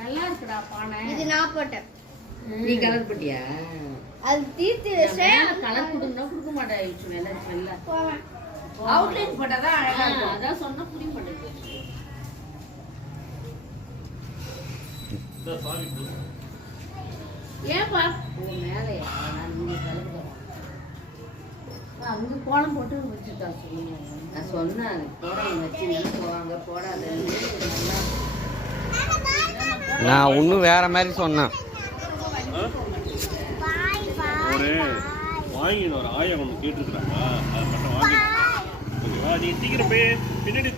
நல்லா இருக்குடா பானை. இது நான் போட்டேன். நீ கலர் போட்டியா? அது தீர்த்து வச்சேன். கலர் கொடுங்க கொடுக்க மாட்டேன். அவுட்லைன் போட்டாதான் அழகா இருக்கும். அதான் சொன்னா புரிய மாட்டேங்குது. ஏன்பா மேலையா? நான் இங்க கலர் அங்க கோலம் போட்டு வச்சுட்டா சொல்லுங்க. நான் சொன்னேன் கோலம் வச்சு போவாங்க போடாத. நான் இன்னும் வேற மாதிரி சொன்னேன். வாங்கின ஒரு ஆயா ஒன்று கேட்டுருக்குறாங்க. அதை மட்டும் வாங்கி ஓகேவா? நீ சீக்கிரம் போய் பின்னாடி